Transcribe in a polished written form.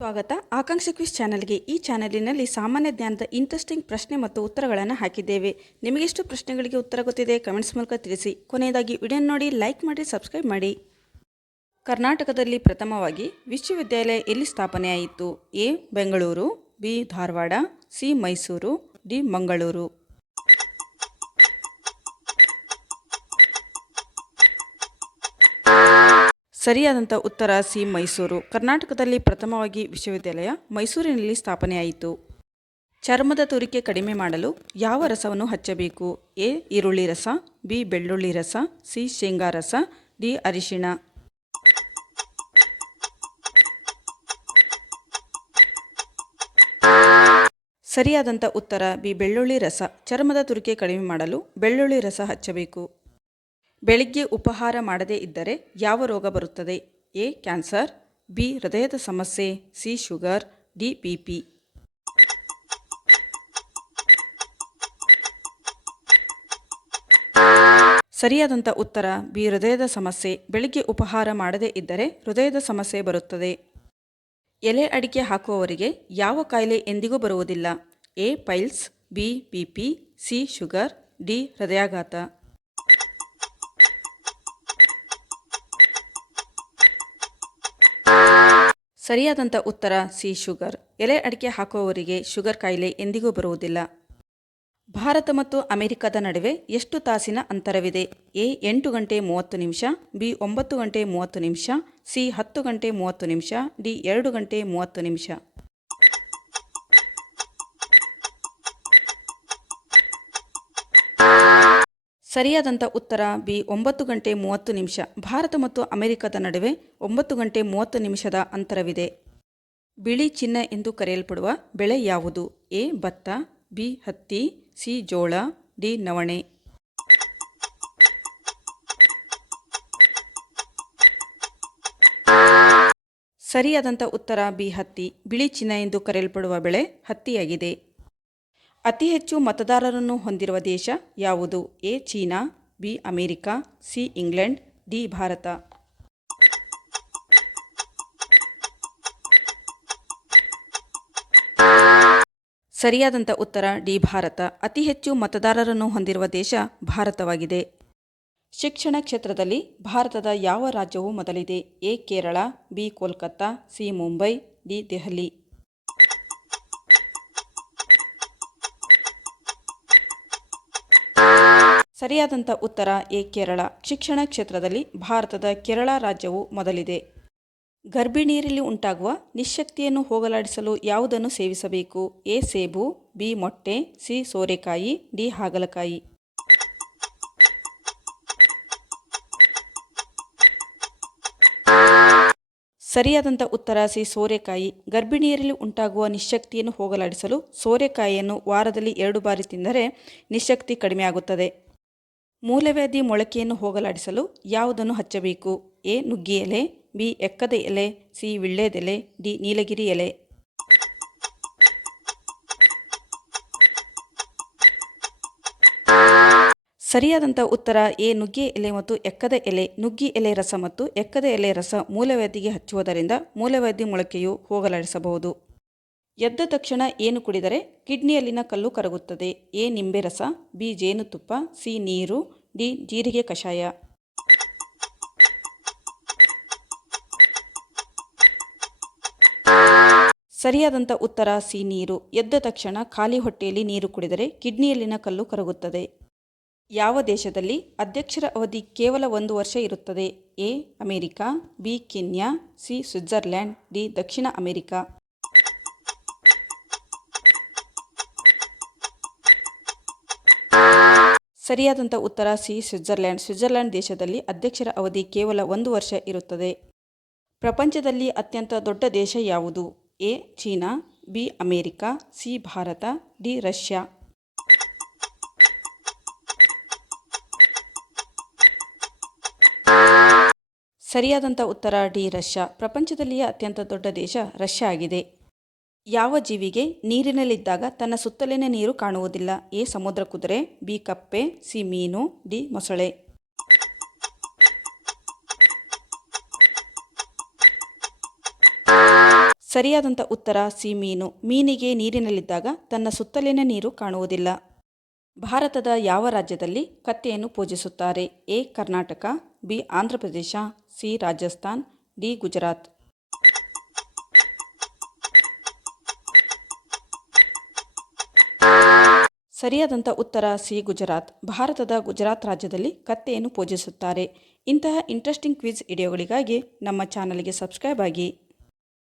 ಸ್ವಾಗತ ಆಕಾಂಕ್ಷಿ ಕ್ವಿಜ್ ಚಾನೆಲ್ಗೆ. ಈ ಚಾನೆಲಿನಲ್ಲಿ ಸಾಮಾನ್ಯ ಜ್ಞಾನದ ಇಂಟ್ರೆಸ್ಟಿಂಗ್ ಪ್ರಶ್ನೆ ಮತ್ತು ಉತ್ತರಗಳನ್ನು ಹಾಕಿದ್ದೇವೆ. ನಿಮಗೆಷ್ಟು ಪ್ರಶ್ನೆಗಳಿಗೆ ಉತ್ತರ ಗೊತ್ತಿದೆ ಕಮೆಂಟ್ಸ್ ಮೂಲಕ ತಿಳಿಸಿ. ಕೊನೆಯದಾಗಿ ವಿಡಿಯೋ ನೋಡಿ, ಲೈಕ್ ಮಾಡಿ, ಸಬ್ಸ್ಕ್ರೈಬ್ ಮಾಡಿ. ಕರ್ನಾಟಕದಲ್ಲಿ ಪ್ರಥಮವಾಗಿ ವಿಶ್ವವಿದ್ಯಾಲಯ ಎಲ್ಲಿ ಸ್ಥಾಪನೆಯಾಯಿತು? A. Bengaluru, B. Dharwad, C. Mysuru, D. Mangaluru. ಸರಿಯಾದಂಥ ಉತ್ತರ ಸಿ. ಮೈಸೂರು. ಕರ್ನಾಟಕದಲ್ಲಿ ಪ್ರಥಮವಾಗಿ ವಿಶ್ವವಿದ್ಯಾಲಯ ಮೈಸೂರಿನಲ್ಲಿ ಸ್ಥಾಪನೆಯಾಯಿತು. ಚರ್ಮದ ತುರಿಕೆ ಕಡಿಮೆ ಮಾಡಲು ಯಾವ ರಸವನ್ನು ಹಚ್ಚಬೇಕು? ಎ. ಈರುಳ್ಳಿ ರಸ, ಬಿ. ಬೆಳ್ಳುಳ್ಳಿ ರಸ, ಸಿ. ಶೇಂಗಾ ರಸ, ಡಿ. ಅರಿಶಿಣ. ಸರಿಯಾದಂಥ ಉತ್ತರ ಬಿ. ಬೆಳ್ಳುಳ್ಳಿ ರಸ. ಚರ್ಮದ ತುರಿಕೆ ಕಡಿಮೆ ಮಾಡಲು ಬೆಳ್ಳುಳ್ಳಿ ರಸ ಹಚ್ಚಬೇಕು. ಬೆಳಿಗ್ಗೆ ಉಪಹಾರ ಮಾಡದೇ ಇದ್ದರೆ ಯಾವ ರೋಗ ಬರುತ್ತದೆ? ಎ. Cancer, B. ಹೃದಯದ ಸಮಸ್ಯೆ, ಸಿ. Sugar, D. BP. ಸರಿಯಾದಂಥ ಉತ್ತರ ಬಿ. ಹೃದಯದ ಸಮಸ್ಯೆ. ಬೆಳಿಗ್ಗೆ ಉಪಹಾರ ಮಾಡದೇ ಇದ್ದರೆ ಹೃದಯದ ಸಮಸ್ಯೆ ಬರುತ್ತದೆ. ಎಲೆ ಅಡಿಕೆ ಹಾಕುವವರಿಗೆ ಯಾವ ಕಾಯಿಲೆ ಎಂದಿಗೂ ಬರುವುದಿಲ್ಲ? A. Piles, B. BP, C. Sugar, D. ಹೃದಯಾಘಾತ. ಸರಿಯಾದಂಥ ಉತ್ತರ ಸಿ. ಶುಗರ್. ಎಲೆ ಅಡಿಕೆ ಹಾಕುವವರಿಗೆ ಶುಗರ್ ಕಾಯಿಲೆ ಎಂದಿಗೂ ಬರುವುದಿಲ್ಲ. ಭಾರತ ಮತ್ತು ಅಮೆರಿಕದ ನಡುವೆ ಎಷ್ಟು ತಾಸಿನ ಅಂತರವಿದೆ? ಎ. 8 ಗಂಟೆ 30 ನಿಮಿಷ, ಬಿ. 9 ಗಂಟೆ 30 ನಿಮಿಷ, ಸಿ. 10 ಗಂಟೆ 30 ನಿಮಿಷ, ಡಿ. 2 ಗಂಟೆ 30 ನಿಮಿಷ. ಸರಿಯಾದಂಥ ಉತ್ತರ ಬಿ. 9 ಗಂಟೆ 30 ನಿಮಿಷ. ಭಾರತ ಮತ್ತು ಅಮೆರಿಕದ ನಡುವೆ 9 ಗಂಟೆ 30 ನಿಮಿಷದ ಅಂತರವಿದೆ. ಬಿಳಿ ಚಿನ್ನ ಎಂದು ಕರೆಯಲ್ಪಡುವ ಬೆಳೆ ಯಾವುದು? ಎ. ಭತ್ತ, ಬಿ. ಹತ್ತಿ, ಸಿ. ಜೋಳ, ಡಿ. ನವಣೆ. ಸರಿಯಾದಂಥ ಉತ್ತರ ಬಿ. ಹತ್ತಿ. ಬಿಳಿ ಚಿನ್ನ ಎಂದು ಕರೆಯಲ್ಪಡುವ ಬೆಳೆ ಹತ್ತಿಯಾಗಿದೆ. ಅತಿ ಹೆಚ್ಚು ಮತದಾರರನ್ನು ಹೊಂದಿರುವ ದೇಶ ಯಾವುದು? A. China, B. America, C. England, D. Bharat. ಸರಿಯಾದಂಥ ಉತ್ತರ ಡಿ. ಭಾರತ. ಅತಿ ಹೆಚ್ಚು ಮತದಾರರನ್ನು ಹೊಂದಿರುವ ದೇಶ ಭಾರತವಾಗಿದೆ. ಶಿಕ್ಷಣ ಕ್ಷೇತ್ರದಲ್ಲಿ ಭಾರತದ ಯಾವ ರಾಜ್ಯವು ಮೊದಲಿದೆ? A. Kerala, B. Kolkata, C. Mumbai, D. Delhi. ಸರಿಯಾದಂಥ ಉತ್ತರ ಎ. ಕೇರಳ. ಶಿಕ್ಷಣ ಕ್ಷೇತ್ರದಲ್ಲಿ ಭಾರತದ ಕೇರಳ ರಾಜ್ಯವು ಮೊದಲಿದೆ. ಗರ್ಭಿಣಿಯರಲ್ಲಿ ಉಂಟಾಗುವ ನಿಶ್ಶಕ್ತಿಯನ್ನು ಹೋಗಲಾಡಿಸಲು ಯಾವುದನ್ನು ಸೇವಿಸಬೇಕು? ಎ. ಸೇಬು, ಬಿ. ಮೊಟ್ಟೆ, ಸಿ. ಸೋರೆಕಾಯಿ, ಡಿ. ಹಾಗಲಕಾಯಿ. ಸರಿಯಾದಂಥ ಉತ್ತರ ಸಿ. ಸೋರೆಕಾಯಿ. ಗರ್ಭಿಣಿಯರಲ್ಲಿ ಉಂಟಾಗುವ ನಿಶ್ಶಕ್ತಿಯನ್ನು ಹೋಗಲಾಡಿಸಲು ಸೋರೆಕಾಯಿಯನ್ನು ವಾರದಲ್ಲಿ 2 ಬಾರಿ ತಿಂದರೆ ನಿಶ್ಶಕ್ತಿ ಕಡಿಮೆಯಾಗುತ್ತದೆ. ಮೂಲವ್ಯಾಧಿ ಮೊಳಕೆಯನ್ನು ಹೋಗಲಾಡಿಸಲು ಯಾವುದನ್ನು ಹಚ್ಚಬೇಕು? ಎ. ನುಗ್ಗೆ ಎಲೆ, ಬಿ. ಎಕ್ಕದ ಎಲೆ, ಸಿ. ವಿಳ್ಳೆದೆಲೆ, ಡಿ. ನೀಲಗಿರಿ ಎಲೆ. ಸರಿಯಾದಂಥ ಉತ್ತರ ಎ. ನುಗ್ಗೆ ಎಲೆ ಮತ್ತು ಎಕ್ಕದ ಎಲೆ. ನುಗ್ಗೆ ಎಲೆ ರಸ ಮತ್ತು ಎಕ್ಕದ ಎಲೆ ರಸ ಮೂಲವ್ಯಾಧಿಗೆ ಹಚ್ಚುವುದರಿಂದ ಮೂಲವ್ಯಾಧಿ ಮೊಳಕೆಯು ಹೋಗಲಾಡಿಸಬಹುದು. ಎದ್ದ ತಕ್ಷಣ ಏನು ಕುಡಿದರೆ ಕಿಡ್ನಿಯಲ್ಲಿನ ಕಲ್ಲು ಕರಗುತ್ತದೆ? ಎ. ನಿಂಬೆ ರಸ, ಬಿ. ಜೇನುತುಪ್ಪ, ಸಿ. ನೀರು, ಡಿ. ಜೀರಿಗೆ ಕಷಾಯ. ಸರಿಯಾದಂಥ ಉತ್ತರ ಸಿ. ನೀರು. ಎದ್ದ ತಕ್ಷಣ ಖಾಲಿ ಹೊಟ್ಟೆಯಲ್ಲಿ ನೀರು ಕುಡಿದರೆ ಕಿಡ್ನಿಯಲ್ಲಿನ ಕಲ್ಲು ಕರಗುತ್ತದೆ. ಯಾವ ದೇಶದಲ್ಲಿ ಅಧ್ಯಕ್ಷರ ಅವಧಿ ಕೇವಲ 1 ವರ್ಷ ಇರುತ್ತದೆ? A. America, B. Kenya, C. Switzerland, D. Dakshina America. ಸರಿಯಾದಂಥ ಉತ್ತರ ಸಿ. ಸ್ವಿಟ್ಜರ್ಲ್ಯಾಂಡ್. ಸ್ವಿಟ್ಜರ್ಲ್ಯಾಂಡ್ ದೇಶದಲ್ಲಿ ಅಧ್ಯಕ್ಷರ ಅವಧಿ ಕೇವಲ 1 ವರ್ಷ ಇರುತ್ತದೆ. ಪ್ರಪಂಚದಲ್ಲಿ ಅತ್ಯಂತ ದೊಡ್ಡ ದೇಶ ಯಾವುದು? A. China, B. America, C. Bharat, D. Russia. ಸರಿಯಾದಂಥ ಉತ್ತರ ಡಿ. ರಷ್ಯಾ. ಪ್ರಪಂಚದಲ್ಲಿಯೇ ಅತ್ಯಂತ ದೊಡ್ಡ ದೇಶ ರಷ್ಯಾ ಆಗಿದೆ. ಯಾವ ಜೀವಿಗೆ ನೀರಿನಲ್ಲಿದ್ದಾಗ ತನ್ನ ಸುತ್ತಲಿನ ನೀರು ಕಾಣುವುದಿಲ್ಲ? ಎ. ಸಮುದ್ರ ಕುದುರೆ, ಬಿ. ಕಪ್ಪೆ, ಸಿ. ಮೀನು, ಡಿ. ಮೊಸಳೆ. ಸರಿಯಾದಂಥ ಉತ್ತರ ಸಿ ಮೀನು. ಮೀನಿಗೆ ನೀರಿನಲ್ಲಿದ್ದಾಗ ತನ್ನ ಸುತ್ತಲಿನ ನೀರು ಕಾಣುವುದಿಲ್ಲ. ಭಾರತದ ಯಾವ ರಾಜ್ಯದಲ್ಲಿ ಕತ್ತೆಯನ್ನು ಪೂಜಿಸುತ್ತಾರೆ? A Karnataka, B Andhra Pradesh, C Rajasthan, D Gujarat. ಸರಿಯಾದಂಥ ಉತ್ತರ ಸಿ ಗುಜರಾತ್. ಭಾರತದ ಗುಜರಾತ್ ರಾಜ್ಯದಲ್ಲಿ ಕತ್ತೆಯನ್ನು ಪೂಜಿಸುತ್ತಾರೆ. ಇಂತಹ ಇಂಟ್ರೆಸ್ಟಿಂಗ್ ಕ್ವಿಜ್ ವಿಡಿಯೋಗಳಿಗಾಗಿ ನಮ್ಮ ಚಾನಲ್ಗೆ ಸಬ್ಸ್ಕ್ರೈಬ್ ಆಗಿ.